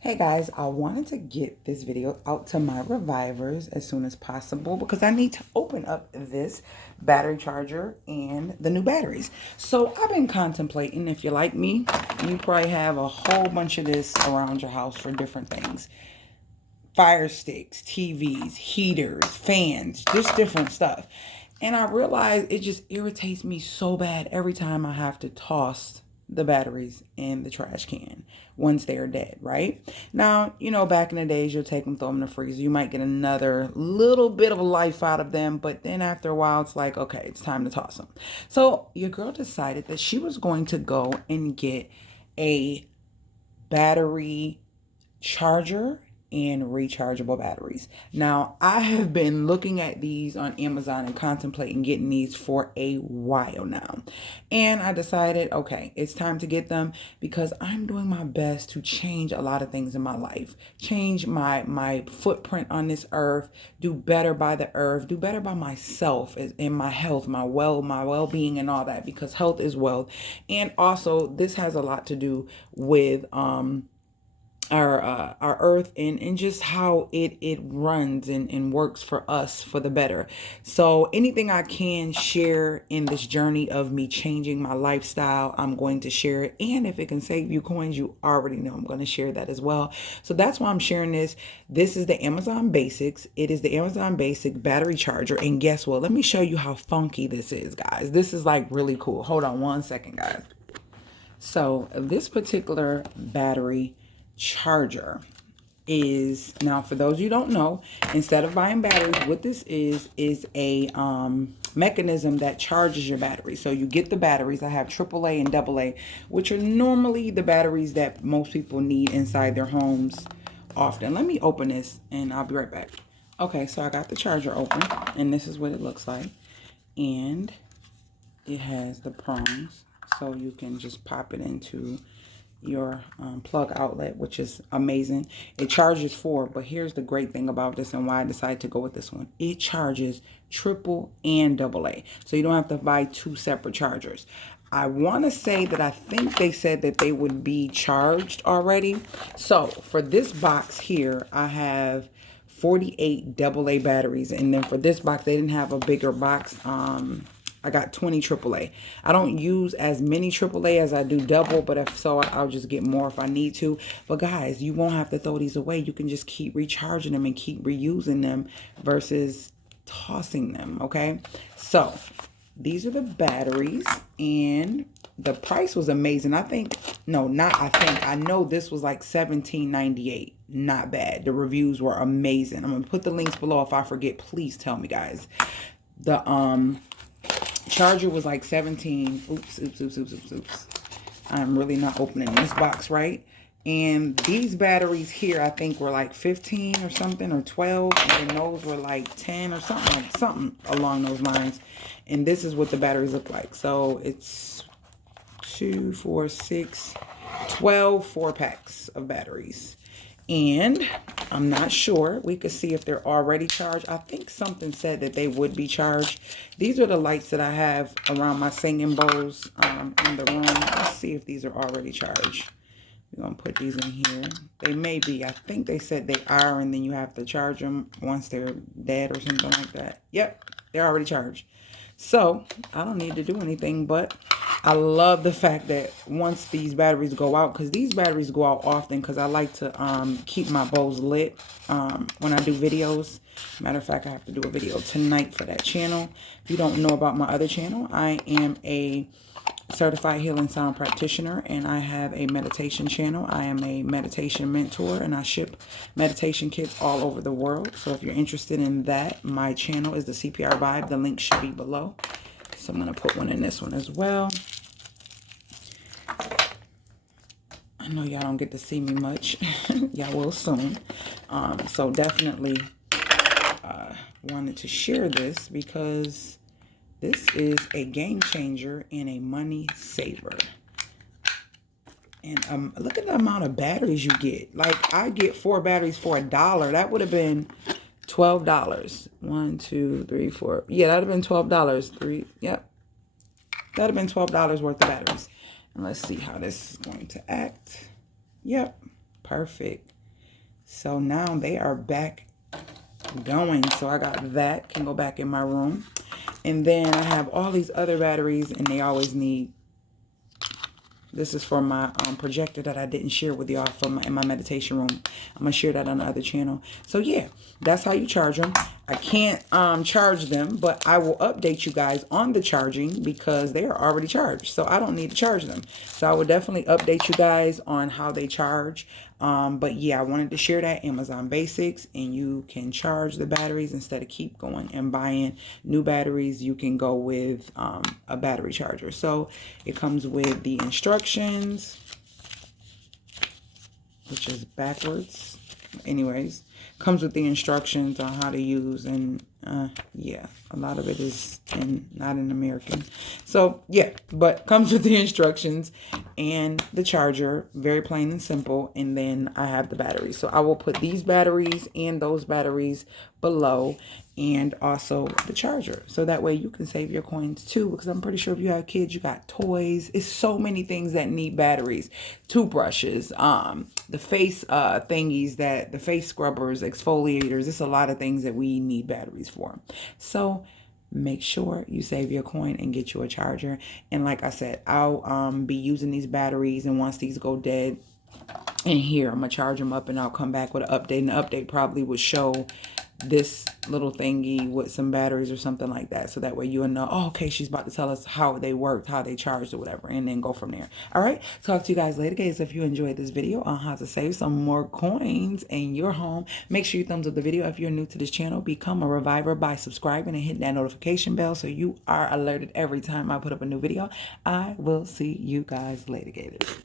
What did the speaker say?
Hey guys, I wanted to get this video out to my revivers as soon as possible because I need to open up this battery charger and the new batteries. So I've been contemplating, if you're like me, you probably have a whole bunch of this around your house for different things. Fire sticks, TVs, heaters, fans, just different stuff. And I realize it just irritates me so bad every time I have to toss the batteries in the trash can once they're dead, right? Now, back in the days, you'll take them, throw them in the freezer. You might get another little bit of life out of them, but then after a while, it's like, okay, it's time to toss them. So your girl decided that she was going to go and get a battery charger and rechargeable batteries. Now, I have been looking at these on Amazon and contemplating getting these for a while now. And I decided, okay, it's time to get them because I'm doing my best to change a lot of things in my life. Change my footprint on this earth, do better by the earth, do better by myself in my health, my well-being and all that, because health is wealth. And also this has a lot to do with our earth and just how it runs and works for us for the better. So anything I can share in this journey of me changing my lifestyle, I'm going to share it. And if it can save you coins, you already know I'm going to share that as well. So that's why I'm sharing this. This is the Amazon Basics. It is the Amazon Basic battery charger. And guess what? Let me show you how funky this is, guys. This is like really cool. Hold on one second, guys. So this particular battery charger is, now for those you don't know, instead of buying batteries, what this is a mechanism that charges your battery. So you get the batteries. I have AAA and AA, which are normally the batteries that most people need inside their homes often. Let me open this and I'll be right back. Okay, so I got the charger open and this is what it looks like. And it has the prongs, so you can just pop it into your plug outlet, which is amazing. It charges 4, but here's the great thing about this and why I decided to go with this one. It charges triple and AA, so you don't have to buy 2 separate chargers. I want to say that I think they said that they would be charged already. So for this box here, I have 48 AA batteries, and then for this box, they didn't have a bigger box. I got 20 AAA. I don't use as many AAA as I do double, but if so, I'll just get more if I need to. But guys, you won't have to throw these away. You can just keep recharging them and keep reusing them versus tossing them, okay? So these are the batteries, and the price was amazing. I know this was like $17.98. Not bad. The reviews were amazing. I'm gonna put the links below. If I forget, please tell me, guys. The charger was like 17. Oops. I'm really not opening this box right. And these batteries here, I think were like 15 or something, or 12. And then those were like 10 or something along those lines. And this is what the batteries look like. So it's 2, 4, 6, 12 4-packs of batteries. And I'm not sure. We could see if they're already charged. I think something said that they would be charged. These are the lights that I have around my singing bowls in the room. Let's see if these are already charged. We're going to put these in here. They may be. I think they said they are, and then you have to charge them once they're dead or something like that. Yep, they're already charged. So I don't need to do anything, but I love the fact that once these batteries go out, because these batteries go out often, because I like to keep my bowls lit when I do videos. Matter of fact, I have to do a video tonight for that channel. If you don't know about my other channel, I am a certified healing sound practitioner, and I have a meditation channel. I am a meditation mentor, and I ship meditation kits all over the world. So if you're interested in that, my channel is the CPR Vibe. The link should be below. So I'm going to put one in this one as well. I know y'all don't get to see me much. Y'all will soon. So definitely wanted to share this because this is a game changer and a money saver. And look at the amount of batteries you get. Like, I get 4 batteries for $1. That would have been $12. 1, 2, 3, 4. Yeah, that would have been $12. Yep. That would have been $12 worth of batteries. And let's see how this is going to act. Yep. Perfect. So now they are back going. So I got that, can go back in my room. And then I have all these other batteries, and they always need, this is for my projector that I didn't share with y'all from in my meditation room. I'm gonna share that on the other channel. So yeah, that's how you charge them. I can't charge them, but I will update you guys on the charging because they are already charged. So I don't need to charge them. So I will definitely update you guys on how they charge. But yeah, I wanted to share that Amazon Basics, and you can charge the batteries instead of keep going and buying new batteries. You can go with a battery charger. So it comes with the instructions, which is backwards. Anyways, comes with the instructions on how to use, and yeah, a lot of it is not in American. So yeah, but comes with the instructions and the charger, very plain and simple. And then I have the batteries. So I will put these batteries and those batteries below, and also the charger, so that way you can save your coins too, because I'm pretty sure if you have kids, you got toys. It's so many things that need batteries. Toothbrushes, the face thingies, that the face scrubbers, exfoliators. It's a lot of things that we need batteries for. So make sure you save your coin and get you a charger. And like I said, I'll be using these batteries, and once these go dead in here, I'm gonna charge them up, and I'll come back with an update. And the update probably would show this little thingy with some batteries or something like that, so that way you'll know, oh, okay, she's about to tell us how they worked, how they charged, or whatever, and then go from there. All right, talk to you guys later, guys. If you enjoyed this video on how to save some more coins in your home, make sure you thumbs up the video. If you're new to this channel, become a reviver by subscribing and hitting that notification bell so you are alerted every time I put up a new video. I will see you guys later, gators.